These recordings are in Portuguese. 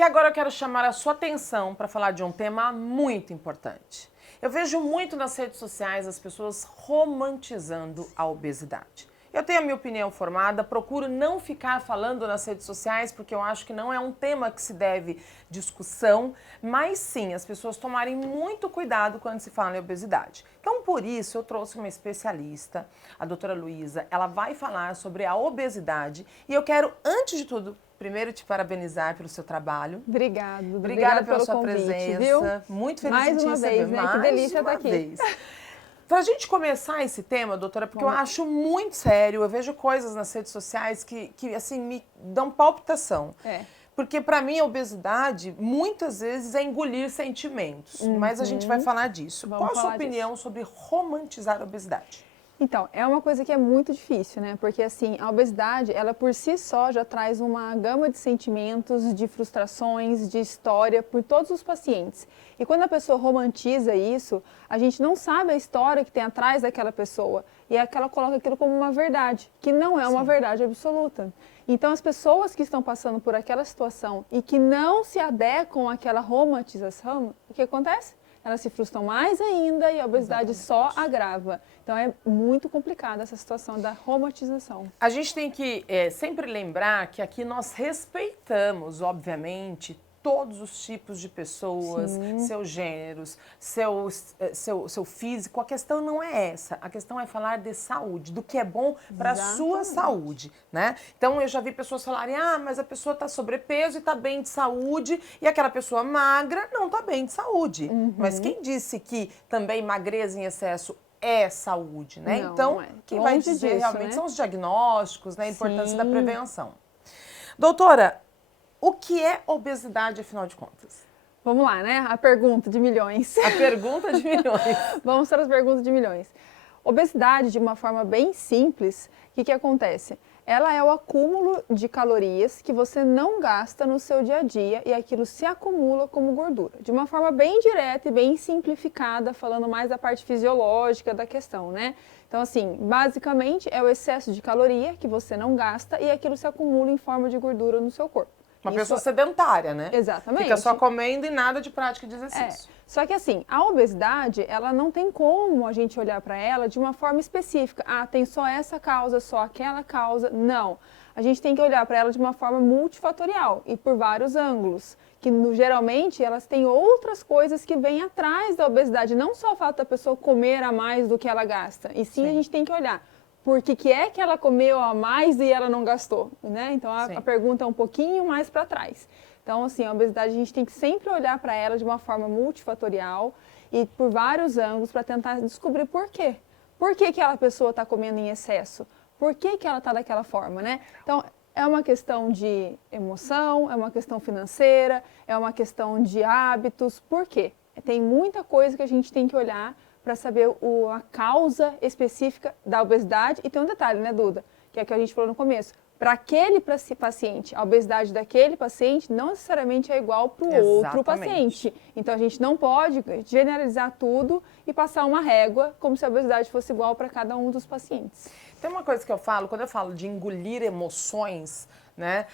E agora eu quero chamar a sua atenção para falar de um tema muito importante. Eu vejo muito nas redes sociais as pessoas romantizando a obesidade. Eu tenho a minha opinião formada, procuro não ficar falando nas redes sociais porque eu acho que não é um tema que se deve discussão, mas sim as pessoas tomarem muito cuidado quando se fala em obesidade. Então, por isso, eu trouxe uma especialista, a doutora Luísa. Ela vai falar sobre a obesidade e eu quero, antes de tudo, primeiro te parabenizar pelo seu trabalho. Obrigada pela sua convite, presença. Viu? Muito feliz Mais em te uma receber. vez, né? Que delícia estar aqui. Vez. Para a gente começar esse tema, doutora, porque eu acho muito sério, eu vejo coisas nas redes sociais que assim, me dão palpitação. Porque para mim a obesidade, muitas vezes, é engolir sentimentos. Mas a gente vai falar disso. Qual a sua opinião sobre romantizar a obesidade? Então, é uma coisa que é muito difícil, né? Porque, assim, a obesidade, ela por si só já traz uma gama de sentimentos, de frustrações, de história por todos os pacientes. E quando a pessoa romantiza isso, a gente não sabe a história que tem atrás daquela pessoa. E é que ela coloca aquilo como uma verdade, que não é uma verdade absoluta. Então, as pessoas que estão passando por aquela situação e que não se adequam àquela romantização, o que acontece? Elas se frustram mais ainda e a obesidade só agrava. Então, é muito complicada essa situação da romantização. A gente tem que sempre lembrar que aqui nós respeitamos, obviamente, todos os tipos de pessoas, seus gêneros, seu físico. A questão não é essa. A questão é falar de saúde, do que é bom para a sua saúde, né? Então, eu já vi pessoas falarem, mas a pessoa está sobrepeso e está bem de saúde, e aquela pessoa magra não está bem de saúde. Mas quem disse que também magreza em excesso é saúde, né? Não, então, não é. quem vai Longe dizer disso, realmente né? são os diagnósticos, né? A importância da prevenção. Doutora, o que é obesidade, afinal de contas? Vamos lá, né? A pergunta de milhões. A pergunta de milhões. Vamos para as perguntas de milhões. Obesidade, de uma forma bem simples, o que acontece? Ela é o acúmulo de calorias que você não gasta no seu dia a dia e aquilo se acumula como gordura. De uma forma bem direta e bem simplificada, falando mais da parte fisiológica da questão, né? Então, assim, basicamente é o excesso de caloria que você não gasta e aquilo se acumula em forma de gordura no seu corpo. Uma pessoa sedentária, né? Exatamente. Fica só comendo e nada de prática de exercício. Só que assim, a obesidade, ela não tem como a gente olhar para ela de uma forma específica. Tem só essa causa, só aquela causa. Não. A gente tem que olhar para ela de uma forma multifatorial e por vários ângulos. Que geralmente elas têm outras coisas que vêm atrás da obesidade. Não só o fato da pessoa comer a mais do que ela gasta. E sim. A gente tem que olhar. Por que é que ela comeu a mais e ela não gastou, né? Então, a pergunta é um pouquinho mais para trás. Então, assim, a obesidade a gente tem que sempre olhar para ela de uma forma multifatorial e por vários ângulos para tentar descobrir por quê. Por que aquela pessoa está comendo em excesso? Por que ela está daquela forma, né? Então, é uma questão de emoção, é uma questão financeira, é uma questão de hábitos. Por quê? Tem muita coisa que a gente tem que olhar para saber a causa específica da obesidade. E tem um detalhe, né, Duda? Que é o que a gente falou no começo. Para aquele paciente, a obesidade daquele paciente não necessariamente é igual para o outro paciente. Então, a gente não pode generalizar tudo e passar uma régua como se a obesidade fosse igual para cada um dos pacientes. Tem uma coisa que eu falo, quando eu falo de engolir emoções, né?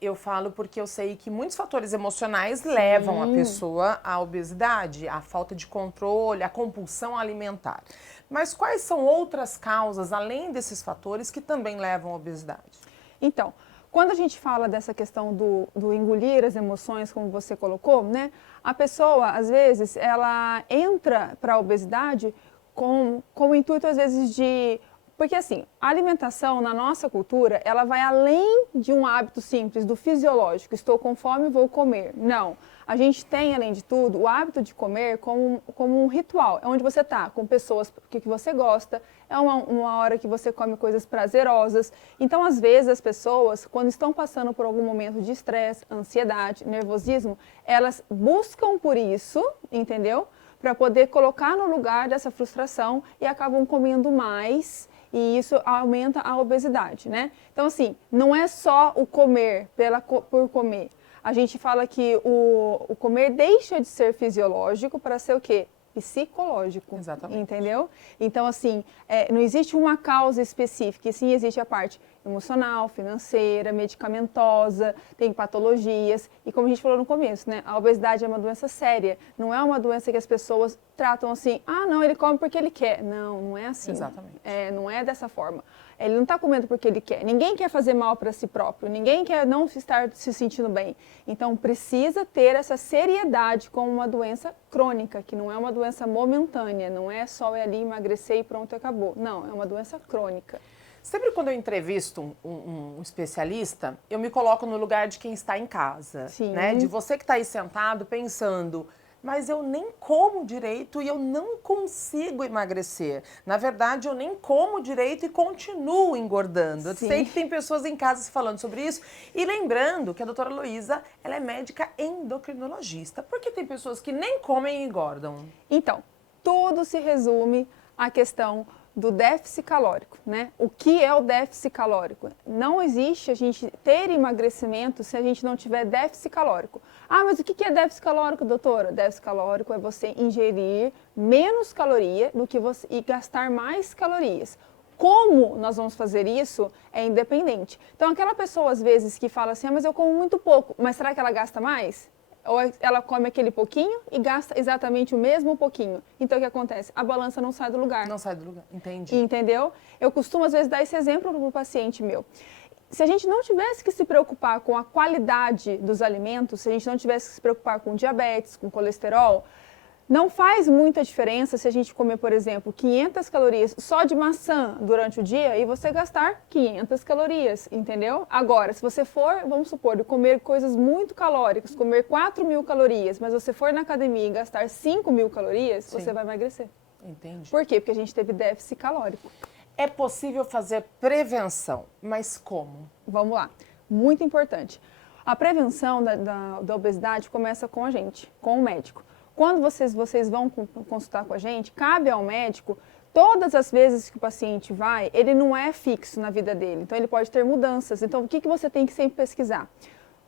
Eu falo porque eu sei que muitos fatores emocionais levam a pessoa à obesidade, à falta de controle, à compulsão alimentar. Mas quais são outras causas, além desses fatores, que também levam à obesidade? Então, quando a gente fala dessa questão do engolir as emoções, como você colocou, né? A pessoa, às vezes, ela entra para a obesidade com o intuito, às vezes, de... Porque assim, a alimentação na nossa cultura, ela vai além de um hábito simples, do fisiológico, estou com fome, vou comer. Não, a gente tem, além de tudo, o hábito de comer como um ritual. É onde você está, com pessoas que você gosta, é uma hora que você come coisas prazerosas. Então, às vezes, as pessoas, quando estão passando por algum momento de estresse, ansiedade, nervosismo, elas buscam por isso, entendeu? Para poder colocar no lugar dessa frustração e acabam comendo mais. E isso aumenta a obesidade, né? Então, assim, não é só o comer por comer. A gente fala que o comer deixa de ser fisiológico para ser o quê? Psicológico. Exatamente. Entendeu? Então, assim, não existe uma causa específica, e sim existe a parte emocional, financeira, medicamentosa, tem patologias. E como a gente falou no começo, né? A obesidade é uma doença séria. Não é uma doença que as pessoas tratam assim, ah, não, ele come porque ele quer. Não, não é assim. Exatamente. Não é dessa forma. Ele não está comendo porque ele quer. Ninguém quer fazer mal para si próprio. Ninguém quer não estar se sentindo bem. Então, precisa ter essa seriedade como uma doença crônica, que não é uma doença momentânea. Não é só ali emagrecer e pronto, acabou. Não, é uma doença crônica. Sempre quando eu entrevisto um especialista, eu me coloco no lugar de quem está em casa. Sim. Né? De você que está aí sentado pensando, mas eu nem como direito e eu não consigo emagrecer. Na verdade, eu nem como direito e continuo engordando. Eu sei que tem pessoas em casa falando sobre isso. E lembrando que a doutora Luísa, ela é médica endocrinologista. Porque tem pessoas que nem comem e engordam. Então, tudo se resume à questão do déficit calórico, né? O que é o déficit calórico? Não existe a gente ter emagrecimento se a gente não tiver déficit calórico. Ah, mas o que é déficit calórico, doutora? Déficit calórico é você ingerir menos caloria do que você e gastar mais calorias. Como nós vamos fazer isso é independente. Então, aquela pessoa, às vezes, que fala assim, ah, mas eu como muito pouco, mas será que ela gasta mais? Ou ela come aquele pouquinho e gasta exatamente o mesmo pouquinho. Então, o que acontece? A balança não sai do lugar. Não sai do lugar, entendi. Entendeu? Eu costumo, às vezes, dar esse exemplo para o paciente meu. Se a gente não tivesse que se preocupar com a qualidade dos alimentos, se a gente não tivesse que se preocupar com diabetes, com colesterol, não faz muita diferença se a gente comer, por exemplo, 500 calorias só de maçã durante o dia e você gastar 500 calorias, entendeu? Agora, se você for, vamos supor, comer coisas muito calóricas, comer 4.000 calorias, mas você for na academia e gastar 5.000 calorias, Sim. você vai emagrecer. Entendi. Por quê? Porque a gente teve déficit calórico. É possível fazer prevenção, mas como? Vamos lá, muito importante. A prevenção da obesidade começa com a gente, com o médico. Quando vocês vão consultar com a gente, cabe ao médico, todas as vezes que o paciente vai, ele não é fixo na vida dele, então ele pode ter mudanças. Então, o que você tem que sempre pesquisar?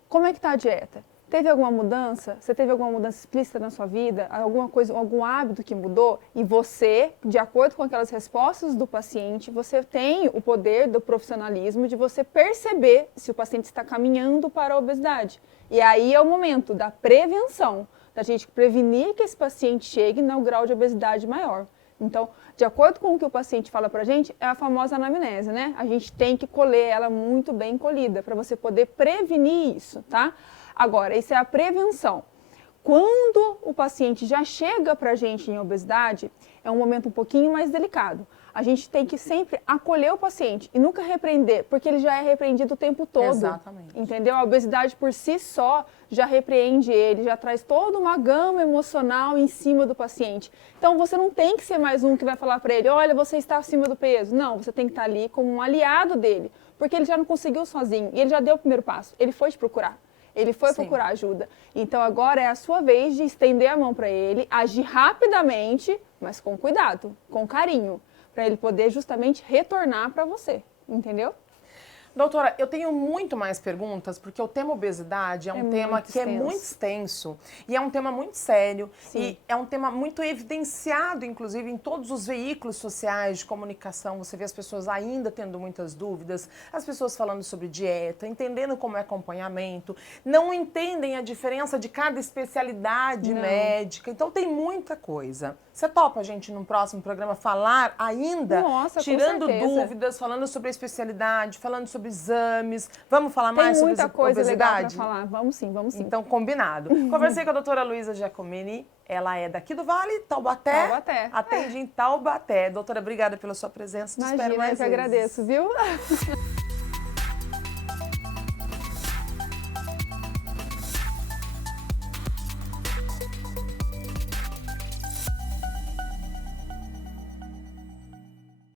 Como é que está a dieta? Teve alguma mudança? Você teve alguma mudança explícita na sua vida? Alguma coisa, algum hábito que mudou? E você, de acordo com aquelas respostas do paciente, você tem o poder do profissionalismo de você perceber se o paciente está caminhando para a obesidade. E aí é o momento da prevenção, da gente prevenir que esse paciente chegue no grau de obesidade maior. Então, de acordo com o que o paciente fala pra gente, é a famosa anamnese, né? A gente tem que colher ela muito bem colhida para você poder prevenir isso, tá? Agora, isso é a prevenção. Quando o paciente já chega pra gente em obesidade, é um momento um pouquinho mais delicado. A gente tem que sempre acolher o paciente e nunca repreender, porque ele já é repreendido o tempo todo. Exatamente. Entendeu? A obesidade por si só já repreende ele, já traz toda uma gama emocional em cima do paciente. Então, você não tem que ser mais um que vai falar para ele, olha, você está acima do peso. Não, você tem que estar ali como um aliado dele, porque ele já não conseguiu sozinho e ele já deu o primeiro passo. Ele foi te procurar. Ele foi procurar ajuda. Então, agora é a sua vez de estender a mão para ele, agir rapidamente, mas com cuidado, com carinho, para ele poder justamente retornar para você, entendeu? Doutora, eu tenho muito mais perguntas, porque o tema obesidade é um tema que é muito extenso e é um tema muito sério. Sim. E é um tema muito evidenciado, inclusive, em todos os veículos sociais de comunicação. Você vê as pessoas ainda tendo muitas dúvidas, as pessoas falando sobre dieta, entendendo como é acompanhamento, não entendem a diferença de cada especialidade médica. Então, tem muita coisa. Você topa a gente, num próximo programa, falar ainda, tirando dúvidas, falando sobre a especialidade, falando sobre exames. Vamos falar mais sobre obesidade? Tem muita coisa legal para falar. Vamos sim, vamos sim. Então, combinado. Conversei com a doutora Luísa Giacomini. Ela é daqui do Vale, Taubaté. Taubaté. Atende em Taubaté. Doutora, obrigada pela sua presença. Te espero mais vezes. Eu que agradeço, viu?